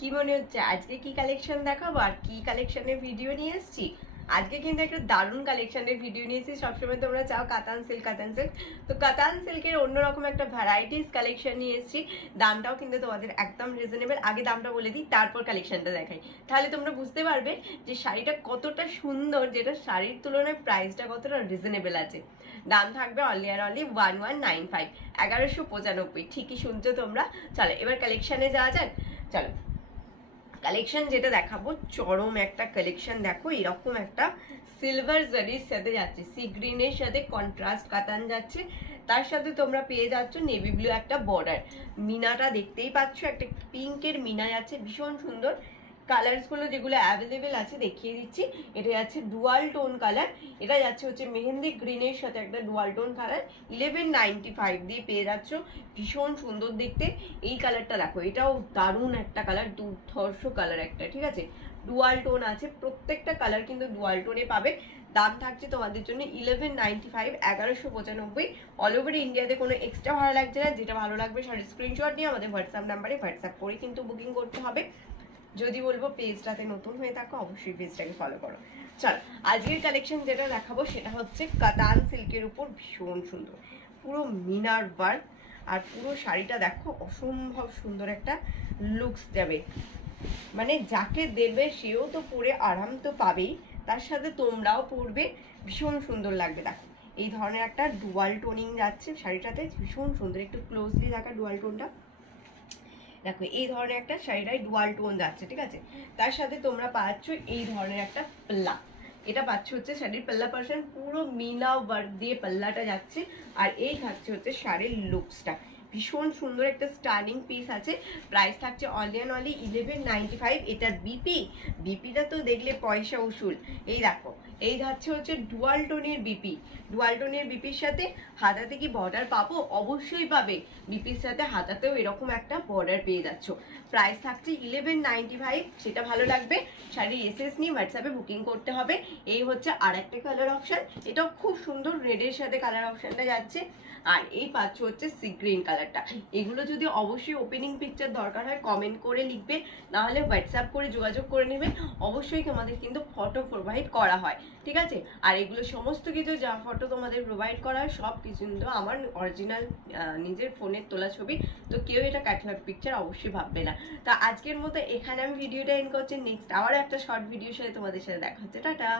কি মনে হচ্ছে আজকে কি কালেকশন দেখাবো আর কি কালেকশনের ভিডিও নিয়ে এসেছি? আজকে কিন্তু একটা দারুণ কালেকশনের ভিডিও নিয়েছি। সবসময় তোমরা চাও কাতান সিল্ক, তো কাতান সিল্কের অন্যরকম একটা ভ্যারাইটিস কালেকশন নিয়ে এসেছি। দামটাও কিন্তু তোমাদের একদম রিজনেবল। আগে দামটা বলে দিই, তারপর কালেকশনটা দেখাই, তাহলে তোমরা বুঝতে পারবে যে শাড়িটা কতটা সুন্দর, যেটা শাড়ির তুলনায় প্রাইসটা কতটা রিজনেবল আছে। দাম থাকবে অনলি আর অনলি 1195, 1195। ঠিকই শুনছো তোমরা। চলো এবার কালেকশনে যাওয়া যাক। চলো কালেকশন যেটা দেখাবো, চরম একটা কালেকশন। দেখো এরকম একটা সিলভার জারির সাথে যাচ্ছে, সি গ্রিনের সাথে কন্ট্রাস্ট কাতান যাচ্ছে, তার সাথে তোমরা পেয়ে যাচ্ছ নেভি ব্লু একটা বর্ডার। মিনাটা দেখতেই পাচ্ছ, একটা পিঙ্কের মিনা যাচ্ছে, ভীষণ সুন্দর। কালারসগুলো যেগুলো অ্যাভেলেবেল আছে দেখিয়ে দিচ্ছি। এটা যাচ্ছে ডুয়াল টোন কালার, এটা যাচ্ছে হচ্ছে মেহেন্দি গ্রিনের সাথে একটা ডুয়াল টোন কালার। 1195 দিয়ে পেয়ে যাচ্ছ, ভীষণ সুন্দর দেখতে। এই কালারটা দেখো, এটাও দারুণ একটা কালার, দুর্ধর্ষ কালার একটা, ঠিক আছে। ডুয়াল টোন আছে, প্রত্যেকটা কালার কিন্তু ডুয়াল টোনে পাবে। দাম থাকছে তোমাদের জন্য 1195, 1195। অল ওভার ইন্ডিয়াতে কোনো এক্সট্রা ভাড়া লাগছে না। যেটা ভালো লাগবে শাড়ির স্ক্রিনশট নিয়ে আমাদের হোয়াটসঅ্যাপ নাম্বারে হোয়াটসঅ্যাপ করে কিন্তু বুকিং করতে হবে। যদি বলবো পেজটাতে নতুন হয়ে থাকো, অবশ্যই পেজটাকে ফলো করো। চল আজকের কালেকশন যেটা দেখাবো সেটা হচ্ছে কাতান সিল্কের উপর, ভীষণ সুন্দর পুরো মিনার ওয়ার্ক। আর পুরো শাড়িটা দেখো, অসম্ভব সুন্দর একটা লুকস যাবে। মানে যাকে দেবে সেও তো পরে আরাম তো পাবেই, তার সাথে তোমরাও পরবে, ভীষণ সুন্দর লাগবে। দেখো এই ধরনের একটা ডুয়াল টোনিং যাচ্ছে শাড়িটাতে, ভীষণ সুন্দর। একটু ক্লোজলি দেখা ডুয়াল টোনটা, দেখো এই ধরনের একটা শাড়িটাই ডুয়াল টোন যাচ্ছে, ঠিক আছে। তার সাথে তোমরা পাচ্ছ এই ধরনের একটা পাল্লা, এটা পাচ্ছ হচ্ছে শাড়ির পাল্লা পার্সেন্ট, পুরো মিনা ওয়ার্ক দিয়ে পাল্লাটা যাচ্ছে। আর এই থাকছে হচ্ছে শাড়ির লুকসটা, ভীষণ সুন্দর একটা স্টার্নিং পিস আছে। প্রাইস থাকছে অনলি অ্যান্ড অনলি 1195। এটার বিপিটা তো দেখলে পয়সা উসুল। এই দেখো এই যাচ্ছে হচ্ছে ডুয়াল টোনের বিপি, ডুয়াল টোনের বিপির সাথে হাতাতে কি বর্ডার পাবো? অবশ্যই পাবে। বিপির সাথে হাতাতেও এরকম একটা বর্ডার পেয়ে যাচ্ছ। প্রাইস থাকছে 1195। সেটা ভালো লাগবে শাড়ির এসএস নিয়ে হোয়াটসঅ্যাপে বুকিং করতে হবে। এই হচ্ছে আর একটা কালার অপশন, এটাও খুব সুন্দর, রেডের সাথে কালার অপশনটা যাচ্ছে। আর এই পাচ্ছ হচ্ছে সি গ্রিন কালারটা। এগুলো যদি অবশ্যই ওপেনিং পিকচার দরকার হয় কমেন্ট করে লিখবে, নাহলে হোয়াটসঅ্যাপ করে যোগাযোগ করে নেবে। অবশ্যই তোমাদের কিন্তু ফটো প্রোভাইড করা হয়, ঠিক আছে। আর এগুলো সমস্ত কিছু যা ফটো তোমাদের প্রোভাইড করা হয় সব কিছু কিন্তু আমার অরিজিনাল নিজের ফোনের তোলা ছবি, তো কেউ এটা ক্যাটালগ পিকচার অবশ্যই ভাববে না। তা আজকের মতো এখানে আমি ভিডিওটা এন্ড করছি। নেক্সট আবার একটা শর্ট ভিডিওর সাথে তোমাদের সাথে দেখা হচ্ছে। টাটা।